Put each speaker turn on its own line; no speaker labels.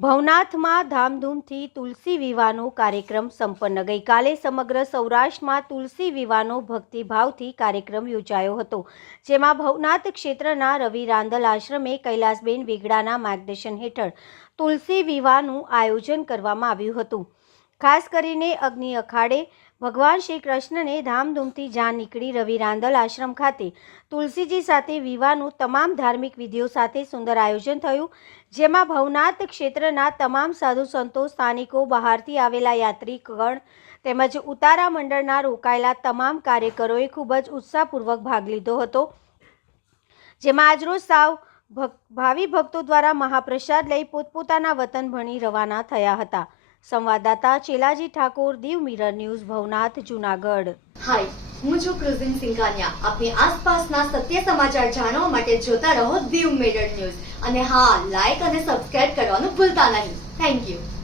ભવનાથમાં ધામધૂમથી તુલસી વિવાહનો કાર્યક્રમ સંપન્ન. ગઈકાલે સમગ્ર સૌરાષ્ટ્રમાં તુલસી વિવાહનો ભક્તિભાવથી કાર્યક્રમ યોજાયો હતો, જેમાં ભવનાથ ક્ષેત્રના રવિ રાંદલ આશ્રમે કૈલાસબેન વેગડાના માર્ગદર્શન હેઠળ તુલસી વિવાહનું આયોજન કરવામાં આવ્યું હતું. ખાસ કરીને અગ્નિ અખાડે ભગવાન શ્રી કૃષ્ણને ધામધૂમથી જાન નીકળી રવિ રાંદલ આશ્રમ ખાતે તુલસીજી સાથે વિવાહનું તમામ ધાર્મિક વિધિઓ સાથે સુંદર આયોજન થયું, જેમાં ભવનાથ ક્ષેત્રના તમામ સાધુ સંતો, સ્થાનિકો, બહારથી આવેલા યાત્રિકગણ તેમજ ઉતારા મંડળના રોકાયેલા તમામ કાર્યકરોએ ખૂબ જ ઉત્સાહપૂર્વક ભાગ લીધો હતો, જેમાં આજરોજ સાવ ભાવિ ભક્તો દ્વારા મહાપ્રસાદ લઈ પોતપોતાના વતન ભણી રવાના થયા હતા. સંવાદદાતા Chelaji Thakor, Diu Mirror News, Bhavnath, Junagadh.
Hi, હું છું ક્રુઝિન સિંઘાનિયા. આપની આસપાસના સત્ય સમાચાર જાણવા માટે જોતા રહો દીવ મિરર ન્યૂઝ. અને હા લાઈક અને સબસ્ક્રાઇબ કરવાનું ભૂલતા નહીં. Thank you